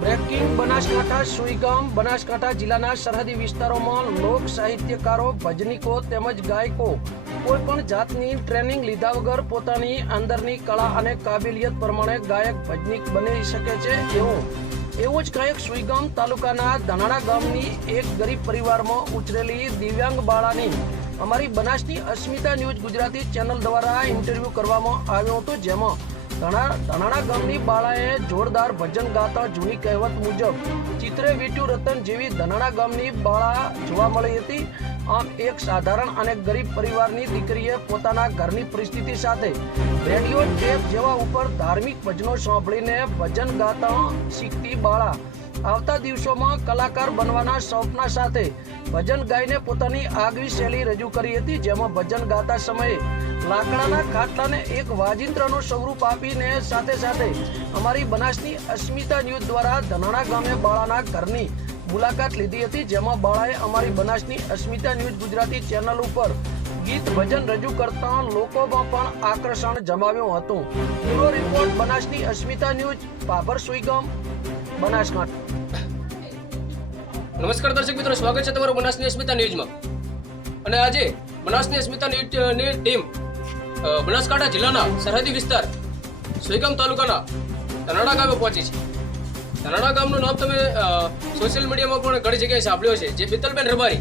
Breaking Banaskantha, Suigam, Banaskantha જિલ્લાના સરહદી વિસ્તારોમાં લોક સાહિત્યકારો, ભજનીકો તેમજ ગાયકો કોઈ પણ જાતની ટ્રેનિંગ લીધા વગર પોતાની અંદરની કળા અને કાબિલિયત પ્રમાણે ગાયક, ભજનીક બની શકે છે. એવું એવું જ ગાયક સુઈગામ તાલુકાના ધનાણા ગામની એક ગરીબ પરિવારમાં ઉછરેલી દિવ્યાંગ બાળાની અમારી બનાસની અસ્મિતા ન્યૂઝ ગુજરાતી ચેનલ દ્વારા ઇન્ટરવ્યૂ કરવામાં આવ્યો હતો, જેમાં ધનાણા ગામની બાળાએ જોરદાર ભજન ગાતા જૂની કહેવત મુજબ, ચિત્રે વીટુ રતન જેવી ધનાણા ગામની બાળા જોવા મળી હતી. આમ એક સાધારણ અને ગરીબ પરિવારની દીકરીએ પોતાના ઘરની પરિસ્થિતિ સાથે રેડિયો ટેપ જેવા ઉપર ધાર્મિક ભજનો સાંભળીને ભજન ગાતા શીખતી બાળા આવતા દિવસોમાં કલાકાર બનવાના સ્વપ્ના સાથે ભજન ગાઈને પોતાની આગવી શૈલી રજૂ કરી હતી, જેમાં ભજન ગાતા સમયે લાકડાના ખાટલાને એક વાજિંત્રનું સ્વરૂપ આપીને સાથે સાથે અમારી બનાસની અસ્મિતા ન્યૂઝ દ્વારા ધનાણા ગામે બાળાના ઘરની મુલાકાત લીધી હતી, જેમાં બાળાએ અમારી બનાસની અસ્મિતા ન્યૂઝ ગુજરાતી ચેનલ ઉપર ગીત ભજન રજૂ કરતા લોકોમાં પણ આકર્ષણ જમાવ્યું હતું. પૂરો રિપોર્ટ, બનાસની અસ્મિતા ન્યૂઝ, પાભર સુઈગામ. બનાસકાંઠા. નમસ્કાર દર્શક મિત્રો, સ્વાગત છે તમારું બનાસની અસ્મિતા ન્યૂઝમાં. અને આજે બનાસની અસ્મિતા ન્યૂઝની ટીમ બનાસકાંઠા જિલ્લાના સરહદી વિસ્તાર સુઈગામ તાલુકાના તનાડા ગામે પહોંચી છે. ધનાડા ગામનું નામ તમે સોશિયલ મીડિયામાં પણ ઘણી જગ્યાએ સાંભળ્યો છે જે મિત્તલબેન રબારી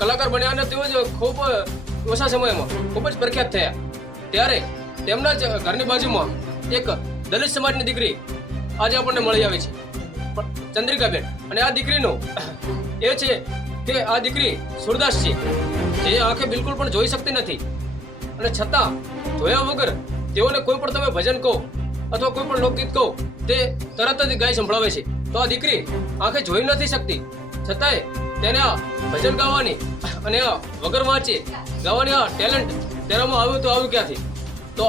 કલાકાર બન્યા અને તેઓ જ ખૂબ ઓછા સમયમાં ખૂબ જ પ્રખ્યાત થયા. ત્યારે તેમના જ ઘરની બાજુમાં એક દલિત સમાજની દીકરી આજે આપણને મળી આવી છે. ચંદ્રિકાબેન અને આ દીકરીનું એ છે કે આ દીકરી સુરદાસ છે, જે આંખે બિલકુલ પણ જોઈ શકતી નથી. અને છતાં જોયા વગર તેઓને કોઈ પણ તમે ભજન કહો અથવા કોઈ પણ લોકગીત કહો, તે તરત જ ગાય સંભળાવે છે. તો આ દીકરી આંખે જોઈ નથી શકતી. છતાંય તેને આ ભજન ગાવાની અને આ વગર વાંચે ગાવાની આ ટેલેન્ટ તેનામાં આવ્યું તો આવ્યું ક્યાંથી? તો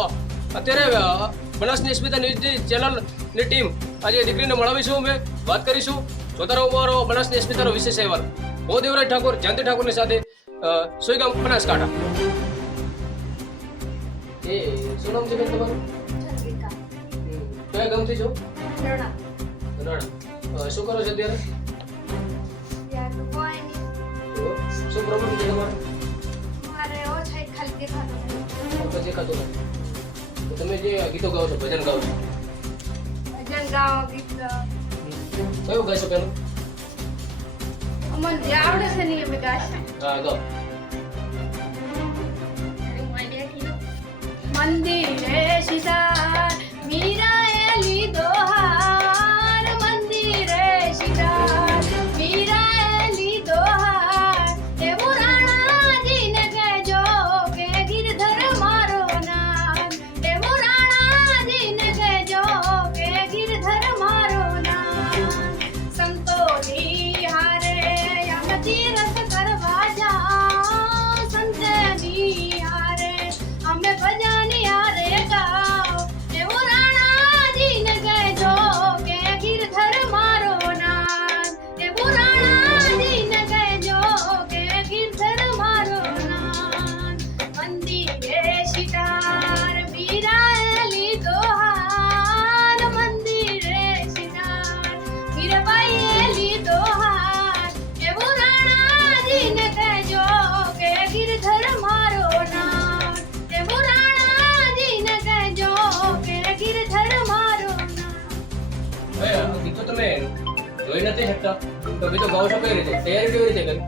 અત્યારે બનાસની અસ્મિતા ન્યૂઝની ચેનલની ટીમ આજે દીકરીને મળાવીશું અમે. વાત કરીશું. જોતા રહો અમારો બનાસની અસ્મિતાનો વિશેષ અહેવાલ. હું દેવરાજ ઠાકોર જયંતિ ઠાકોરની સાથે અ, સુઈગામ બનાસકાંઠા. એ શું નામ છે બેન તમારું? કયા ગામથી છો? રણા. શું કરો છો અત્યારે? શું પ્રોબ્લેમ છે તમારો? પછી તમે જે ગીતો ગાઓ છો ભજન ગાઓ છો ભજન ગાઓ. ગીત કયું ગાશો પેલું? અમને જે આવડે છે ને અમે ગાશે. હા ગો મંદિર સિતાર મીરાએ નજીક તો તમે જોઈ નથી શકતા. તમે તો ગાવ છો કઈ રીતે? તૈયારી કેવી રીતે કરી?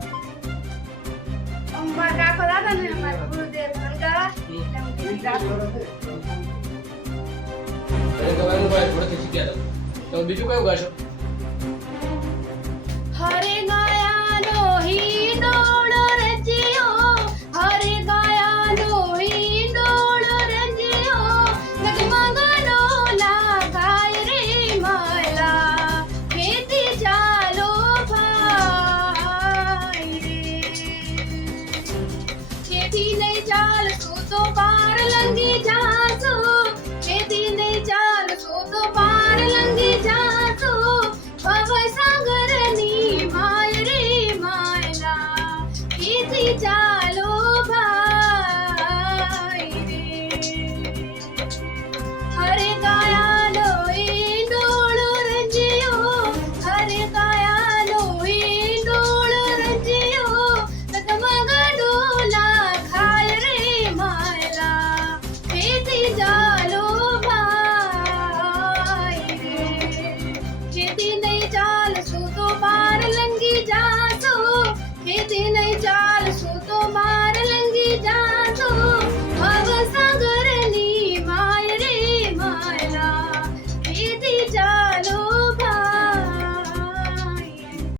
તો બીજું કયું ગાશો? હરે